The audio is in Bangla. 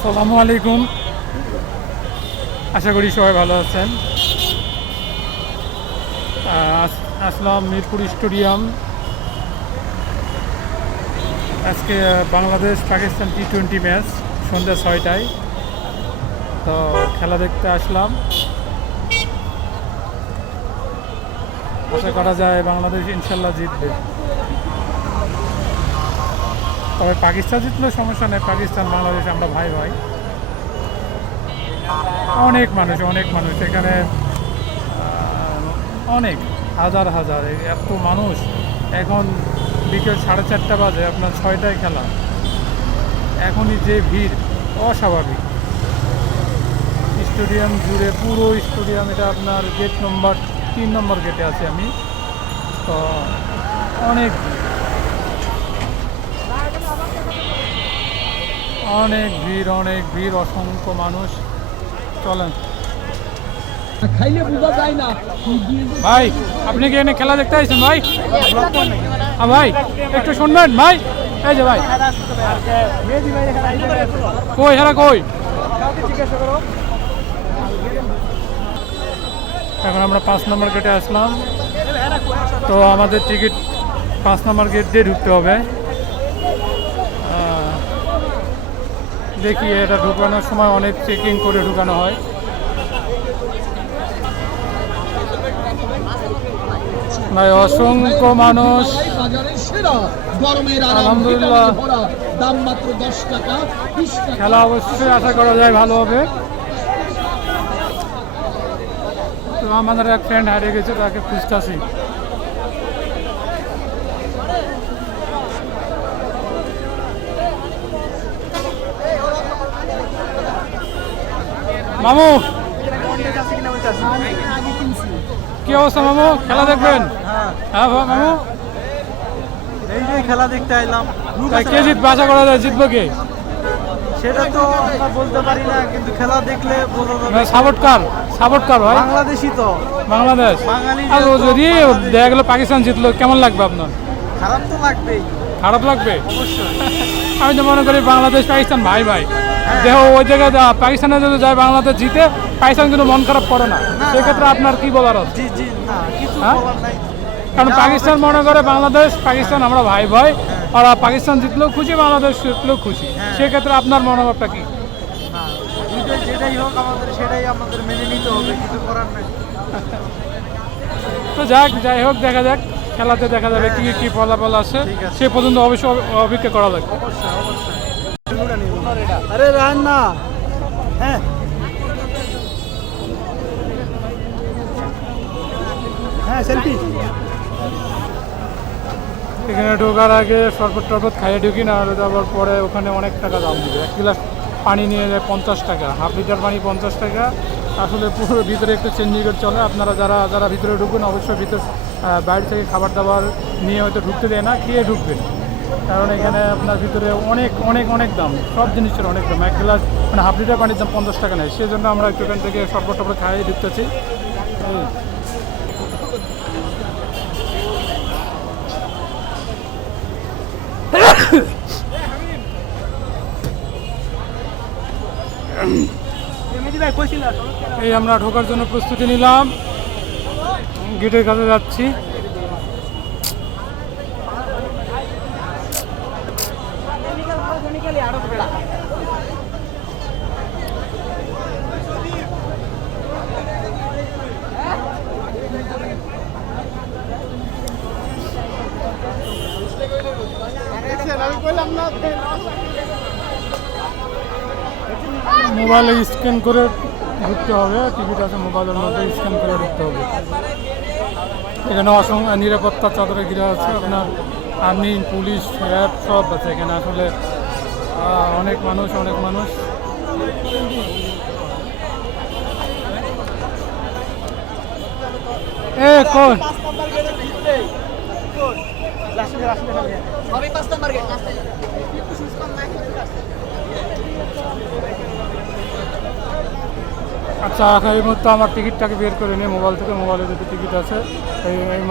আসসালামু আলাইকুম। আশা করি সবাই ভালো আছেন। আস- আসলাম মিরপুর স্টেডিয়াম। আজকে Bangladesh Pakistan T twenty match সন্ধ্যা ছয়টায়। তো খেলা দেখতে আসলাম। আশা করা যায় বাংলাদেশ ইনশাল্লাহ জিতবে। তবে পাকিস্তান জিতলেও সমস্যা নেই। পাকিস্তান, বাংলাদেশ আমরা ভাই ভাই। অনেক মানুষ অনেক মানুষ। এখানে অনেক, হাজার হাজার। এত মানুষ। এখন বিকেল সাড়ে চারটা বাজে, আপনার ছয়টায় খেলা। এখনই যে ভিড়, অস্বাভাবিক। স্টেডিয়াম জুড়ে, পুরো স্টেডিয়াম, এটা আপনার গেট নম্বর তিন নম্বর গেটে আছি আমি। তো অনেক অনেক ভিড় অনেক ভিড় অসংখ্য মানুষ চলেন। খাইলে বোঝা যায় না। কি দিয়ে যে ভাই আপনি কি এনে খেলা দেখতে আসছেন ভাই? হ্যাঁ ভাই একটু শুনবেন? ভাই এই যে ভাই। কই হেরা কই? এখন আমরা পাঁচ নম্বর গেটে আসলাম। তো আমাদের টিকিট পাঁচ নম্বর গেট দিয়ে ঢুকতে হবে। দেখি এটা ঢুকানোর সময় অনেক চেকিং করে ঢুকানো হয়। ভাই, অসংখ্য মানুষ। আলহামদুলিল্লাহ। খেলা অবশ্যই আশা করা যায় ভালো হবে। তো আমাদের এক ফ্রেন্ড হারিয়ে গেছে, তাকে খুঁজতেছি। মামু। কি অবস্থা মামু? খেলা দেখবেন? হ্যাঁ ভা- মামু। এই যে খেলা দেখতে আইলাম। কে জিতবে? আশা করা যায় জিতবে কে? সেটা তো আমরা বলতে পারি না কিন্তু খেলা দেখলে বোঝা যাবে। সাপোর্ট কার? সাপোর্ট কার ভাই? বাংলাদেশি তো। বাংলাদেশ? আর যদি দেখা গেলো পাকিস্তান জিতলো কেমন লাগবে আপনার? খারাপ তো লাগবেই। খারাপ লাগবে? অবশ্যই। আমি তো মনে করি বাংলাদেশ পাকিস্তান ভাই ভাই। দেহ ওই জায়গায় পাকিস্তানে যদি যায় বাংলাদেশ জিতে পাকিস্তান কিন্তু মন খারাপ করে না। সেক্ষেত্রে আপনার কি বলার আছে? হ্যাঁ? কারণ পাকিস্তান মনে করে বাংলাদেশ পাকিস্তান আমরা ভাই ভাই। আর পাকিস্তান জিতলেও খুশি বাংলাদেশ জিতলেও খুশি। হ্যাঁ। সেক্ষেত্রে আপনার মনোভাবটা কি? যেটাই হোক আমাদের সেটাই আমাদের মেনে নিতে হবে কিছু করার নাই। তো যাক যাই হোক দেখা যাক। খেলাতে দেখা যাবে কি কি ফলাফল আসে আছে। সে পর্যন্ত অবশ্যই অপেক্ষা করা লাগবে। আরে রান না হ্যাঁ। হ্যাঁ সেলফি। এখানে ঢোকার আগে শরবত টরবত খাইয়ে ঢুকি না আর যাওয়ার পরে ওখানে অনেক টাকা দাম দিবে। এক গ্লাস পানি নিয়ে যায় পঞ্চাশ টাকা হাফ লিটার পানি পঞ্চাশ টাকা আসলে পুরো ভিতরে একটু চেঞ্জিংয়ের চলে। আপনারা যারা যারা ভিতরে ঢুকবেন, অবশ্যই ভিতর বাইরে থেকে খাবার দাবার নিয়ে হয়তো ঢুকতে দেয় না, খেয়ে ঢুকবেন। কারণ এখানে আপনার ভিতরে অনেক অনেক অনেক দাম, সব জিনিসের অনেক দাম। এক গ্লাস মানে হাফ লিটার পানির দাম পঞ্চাশ টাকা নেয় সেই জন্য আমরা একটু এখান থেকে শরবত টরবত খাইয়ে ঢুকতেছি এই। এই আমরা ঢোকার জন্য প্রস্তুতি নিলাম গেটের কাছে যাচ্ছি মোবাইলে স্ক্যান করে ঢুকতে হবে টিকিট আছে মোবাইলের মধ্যে স্ক্যান করে ঢুকতে হবে। এখানে অসংখ্য নিরাপত্তা চাদরে ঘিরে আছে আপনার আর্মি, পুলিশ, র্যাব সব আছে এখানে। আসলে অনেক মানুষ অনেক মানুষ। এ কোন আচ্ছা এই মুহূর্তে আমার টিকিটটাকে বের করে নিয়ে মোবাইল থেকে, মোবাইলে যদি টিকিট আছে, এই এই